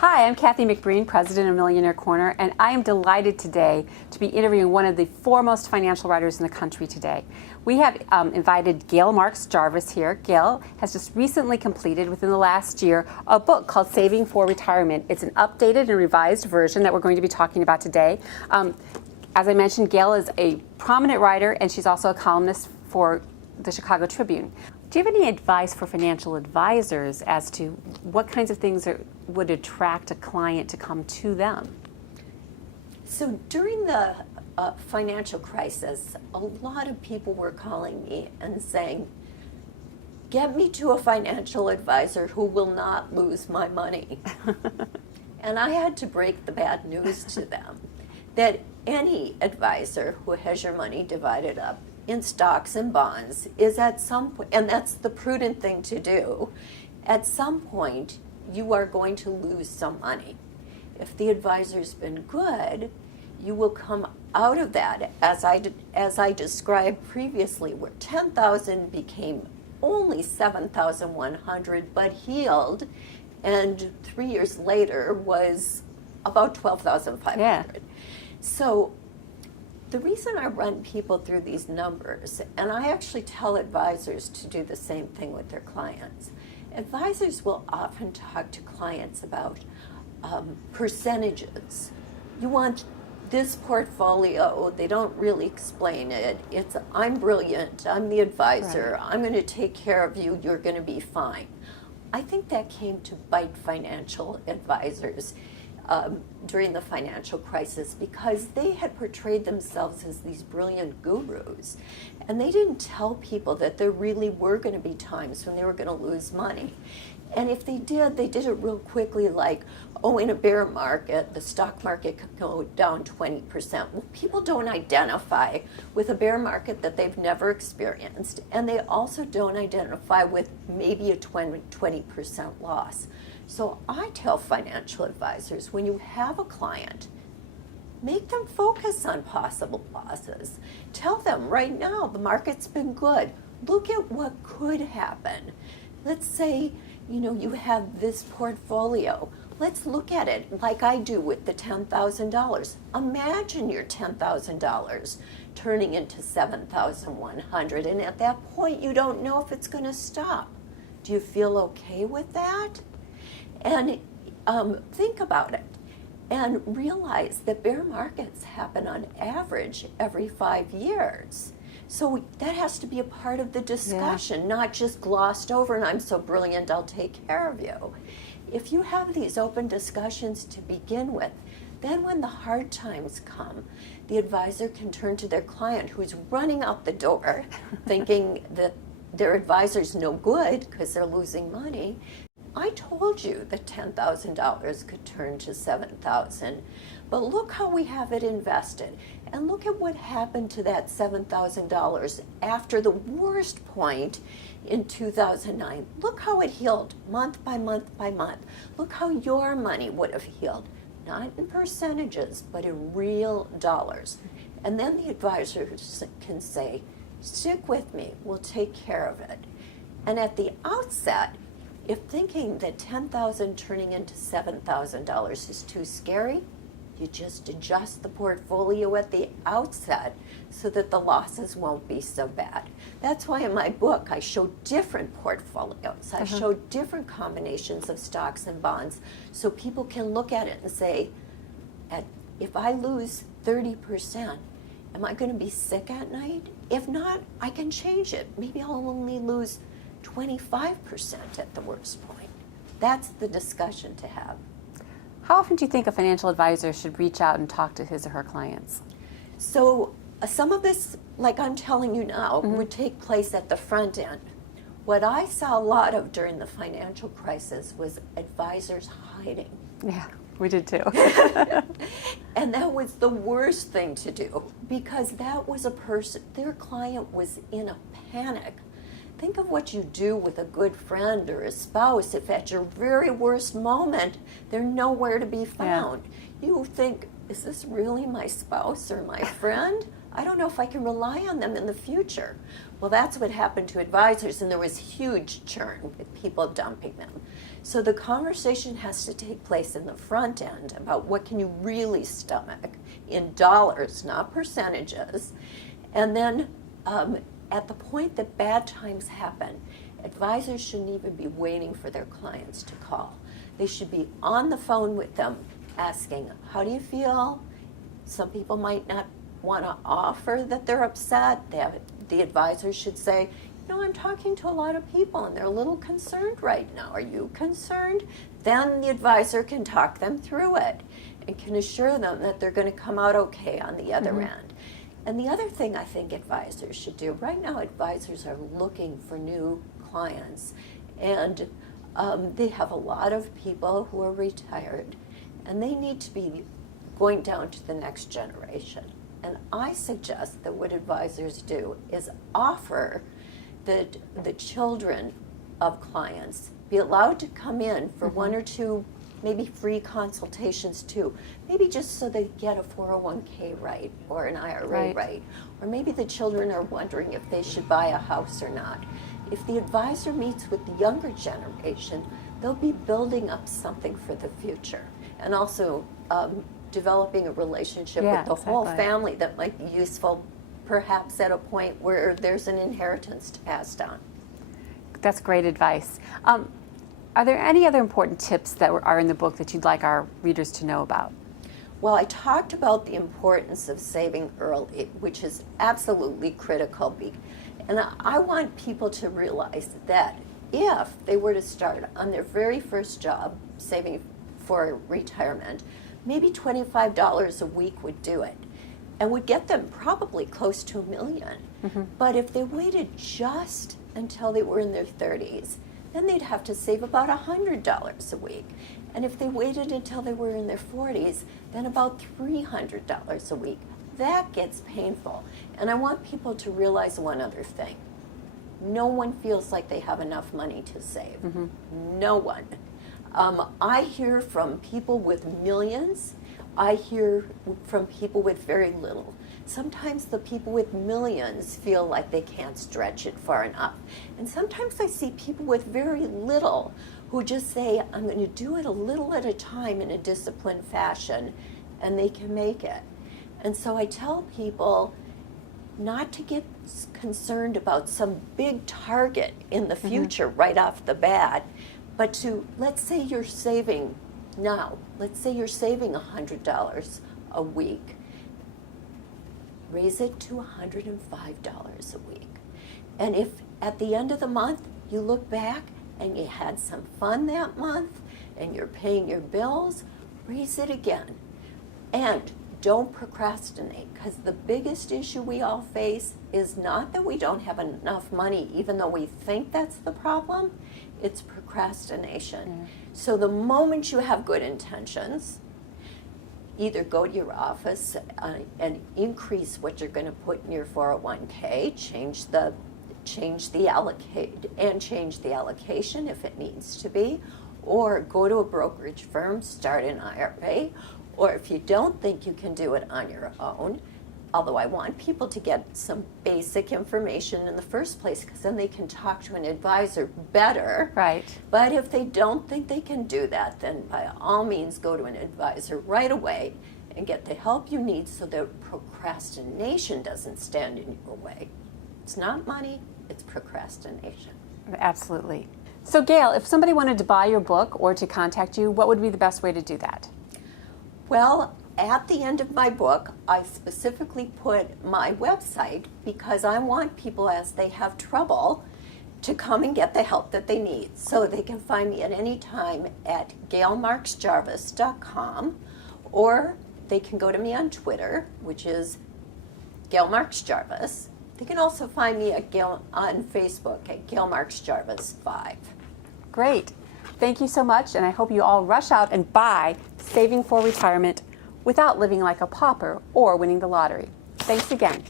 Hi, I'm Kathy McBreen, President of Millionaire Corner, and I am delighted today to be interviewing one of the foremost financial writers in the country today. We have invited Gail MarksJarvis here. Gail has just recently completed, within the last year, a book called Saving for Retirement. It's an updated and revised version that we're going to be talking about today. As I mentioned, Gail is a prominent writer, and she's also a columnist for the Chicago Tribune. Do you have any advice for financial advisors as to what kinds of things would attract a client to come to them? So during the financial crisis, a lot of people were calling me and saying, get me to a financial advisor who will not lose my money. And I had to break the bad news to them that any advisor who has your money divided up in stocks and bonds is at some point, and that's the prudent thing to do, at some point you are going to lose some money. If the advisor's been good, you will come out of that, as I described previously, where 10,000 became only 7,100 but healed, and 3 years later was about 12,500. Yeah. So the reason I run people through these numbers, and I actually tell advisors to do the same thing with their clients, advisors will often talk to clients about percentages. You want this portfolio, they don't really explain it. It's, I'm brilliant, I'm the advisor, Right. I'm going to take care of you, you're going to be fine. I think that came to bite financial advisors during the financial crisis, because they had portrayed themselves as these brilliant gurus, and they didn't tell people that there really were going to be times when they were going to lose money. And if they did it real quickly, like, oh, in a bear market, the stock market could go down 20%. Well, people don't identify with a bear market that they've never experienced, and they also don't identify with maybe a 20% loss. So I tell financial advisors, when you have a client, make them focus on possible losses. Tell them, right now, the market's been good. Look at what could happen. Let's say, you have this portfolio. Let's look at it like I do with the $10,000. Imagine your $10,000 turning into $7,100, and at that point, you don't know if it's going to stop. Do you feel okay with that? And think about it and realize that bear markets happen on average every 5 years. So that has to be a part of the discussion, not just glossed over, and I'm so brilliant, I'll take care of you. If you have these open discussions to begin with, then when the hard times come, the advisor can turn to their client who's running out the door thinking that their advisor's no good because they're losing money. I told you that $10,000 could turn to $7,000, but look how we have it invested. And look at what happened to that $7,000 after the worst point in 2009. Look how it healed month by month by month. Look how your money would have healed, not in percentages, but in real dollars. And then the advisor can say, stick with me, we'll take care of it. And at the outset, if thinking that $10,000 turning into $7,000 is too scary, you just adjust the portfolio at the outset so that the losses won't be so bad. That's why in my book I show different portfolios. I show different combinations of stocks and bonds so people can look at it and say, if I lose 30%, am I going to be sick at night? If not, I can change it. Maybe I'll only lose 25% at the worst point. That's the discussion to have. How often do you think a financial advisor should reach out and talk to his or her clients? So some of this, like I'm telling you now, would take place at the front end. What I saw a lot of during the financial crisis was advisors hiding. Yeah, we did too. And that was the worst thing to do, because that was a person, their client was in a panic. Think of what you do with a good friend or a spouse if at your very worst moment they're nowhere to be found. Yeah. You think, is this really my spouse or my friend? I don't know if I can rely on them in the future. Well, that's what happened to advisors, and there was huge churn with people dumping them. So the conversation has to take place in the front end about what can you really stomach in dollars, not percentages. And then at the point that bad times happen, advisors shouldn't even be waiting for their clients to call. They should be on the phone with them asking, how do you feel? Some people might not want to offer that they're upset. The advisor should say, I'm talking to a lot of people and they're a little concerned right now. Are you concerned? Then the advisor can talk them through it and can assure them that they're going to come out okay on the other end. And the other thing I think advisors should do, right now advisors are looking for new clients, and they have a lot of people who are retired, and they need to be going down to the next generation. And I suggest that what advisors do is offer the children of clients be allowed to come in for one or two, maybe free consultations too, maybe just so they get a 401k right or an IRA right, or maybe the children are wondering if they should buy a house or not. If the advisor meets with the younger generation, they'll be building up something for the future, and also developing a relationship with the whole family that might be useful, perhaps at a point where there's an inheritance to pass down. That's great advice. Are there any other important tips that are in the book that you'd like our readers to know about? Well, I talked about the importance of saving early, which is absolutely critical. And I want people to realize that if they were to start on their very first job saving for retirement, maybe $25 a week would do it and would get them probably close to $1 million. But if they waited just until they were in their 30s, then they'd have to save about $100 a week. And if they waited until they were in their 40s, then about $300 a week. That gets painful. And I want people to realize one other thing. No one feels like they have enough money to save. No one. I hear from people with millions. I hear from people with very little. Sometimes the people with millions feel like they can't stretch it far enough. And sometimes I see people with very little who just say, I'm going to do it a little at a time in a disciplined fashion, and they can make it. And so I tell people not to get concerned about some big target in the future right off the bat, but to, let's say you're saving now, let's say you're saving $100 a week. Raise it to $105 a week. And if at the end of the month you look back and you had some fun that month and you're paying your bills, raise it again. And don't procrastinate, because the biggest issue we all face is not that we don't have enough money, even though we think that's the problem, it's procrastination. So the moment you have good intentions, either go to your office and increase what you're going to put in your 401k, change the allocation if it needs to be, or go to a brokerage firm, start an IRA, or if you don't think you can do it on your own, although I want people to get some basic information in the first place, because then they can talk to an advisor better. Right. But if they don't think they can do that, then by all means go to an advisor right away and get the help you need so that procrastination doesn't stand in your way. It's not money, it's procrastination. Absolutely. So Gail, if somebody wanted to buy your book or to contact you, what would be the best way to do that? Well, at the end of my book, I specifically put my website because I want people, as they have trouble, to come and get the help that they need. So they can find me at any time at GailMarksJarvis.com, or they can go to me on Twitter, which is Gail MarksJarvis. They can also find me on Facebook at Gail MarksJarvis 5. Great. Thank you so much, and I hope you all rush out and buy Saving for Retirement Without Living Like a Pauper or Winning the Lottery. Thanks again.